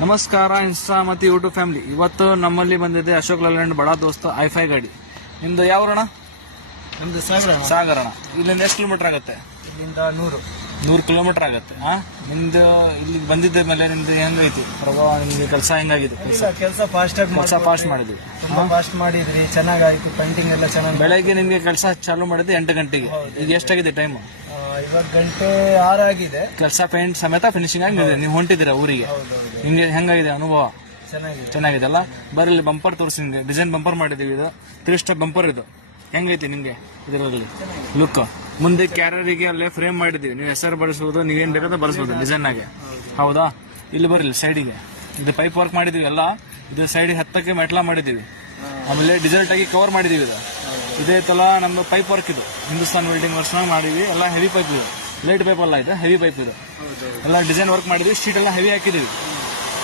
ನಮಸ್ಕಾರ ಇನ್ಸ್ಟಾ ಮತ್ತು YouTube family. ಇವತ್ತು ನಮ್ಮಲ್ಲಿ ಬಂದಿದೆ ಅಶೋಕ್ ಲೇಲ್ಯಾಂಡ್ ಬಡ ದೋಸ್ತ i5 ಗಾಡಿ. ನಿಮ್ದು ಯಾವ್ರಣ? ನಮ್ದು ಸಾಗರಣ. ಇಲ್ಲಿಂದ ಎಷ್ಟು ಕಿಲೋಮೀಟರ್ ಆಗುತ್ತೆ? ಇಲ್ಲಿಂದ 100 ಕಿಲೋಮೀಟರ್ ಆಗುತ್ತೆ. ನಿಮ್ದು ಇಲ್ಲಿ ಬಂದಿದ್ದ ಮೇಲೆ ನಿಮ್ದು ಹೆಂಗೈತಿ ಪ್ರಭಾವ? ನಿಮ್ಗೆ ಕೆಲಸ ಹೆಂಗಾಗಿದೆ? ಕೆಲಸ ಫಾಸ್ಟ್ ಮಾಡಿದ್ವಿ. ಫಾಸ್ಟ್ ಮಾಡಿದ್ರಿ, ಚೆನ್ನಾಗಾಯ್ತು. ಪೇಂಟಿಂಗ್ ಎಲ್ಲ ಚೆನ್ನಾಗಿ. ಬೆಳಗ್ಗೆ ನಿಮ್ಗೆ ಕೆಲಸ ಚಾಲೂ ಮಾಡಿದ್ದು 8 ಗಂಟೆಗೆ. ಈಗ ಎಷ್ಟಾಗಿದೆ ಟೈಮ್? ಇವಾಗ 6 ಆಗಿದೆ. ಕೆಲಸ ಪೇಂಟ್ ಸಮೇತ ಫಿನಿಶಿಂಗ್ ಆಗಿ ನೀವು ಹೊಂಟಿದ್ದೀರಾ ಊರಿಗೆ. ನಿಮ್ಗೆ ಹೆಂಗಾಗಿದೆ ಅನುಭವ? ಚೆನ್ನಾಗಿದೆ ಅಲ್ಲ? ಬರಲಿ ಬಂಪರ್ ತೋರಿಸಿ. ನಿಮ್ಗೆ ಡಿಸೈನ್ ಬಂಪರ್ ಮಾಡಿದೀವಿ. ಇದು 3 ಸ್ಟೆಪ್ ಬಂಪರ್. ಇದು ಹೆಂಗೈತಿ ನಿಮ್ಗೆ ಇದರಲ್ಲಿ ಲುಕ್? ಮುಂದೆ ಕ್ಯಾರಿಯರಿಗೆ ಅಲ್ಲೇ ಫ್ರೇಮ್ ಮಾಡಿದೀವಿ. ನೀವು ಹೆಸರು ಬಳಸಬಹುದು, ನೀವೇನ್ ಬೇಕಾದ್ರೆ ಬಳಸಬಹುದು ಡಿಸೈನ್ ಆಗಿ. ಹೌದಾ? ಇಲ್ಲಿ ಬರಲಿ ಸೈಡಿಗೆ ಇದು ಪೈಪ್ ವರ್ಕ್ ಮಾಡಿದೀವಿ ಎಲ್ಲ. ಇದು ಸೈಡಿಗೆ ಹತ್ತಕ್ಕೆ ಮೆಟ್ಲ ಮಾಡಿದೀವಿ. ಆಮೇಲೆ ಡಿಸಲ್ಟ್ ಆಗಿ ಕವರ್ ಮಾಡಿದೀವಿ. ಇದು ಇದೇ ತರ ನಮ್ದು ಪೈಪ್ ವರ್ಕ್. ಇದು ಹಿಂದೂಸ್ತಾನ್ ವೆಲ್ಡಿಂಗ್ ವರ್ಕ್ಸ್ ಮಾಡಿದೀವಿ. ಎಲ್ಲ ಹೆವಿ ಪೈಪ್. ಇದು ಲೈಟ್ ಪೈಪ್ ಅಲ್ಲ, ಇದು ಹೆವಿ ಪೈಪ್. ಇದು ಎಲ್ಲ ಡಿಸೈನ್ ವರ್ಕ್ ಮಾಡಿದೀವಿ. ಶೀಟ್ ಎಲ್ಲ ಹೆವಿ ಹಾಕಿದೀವಿ.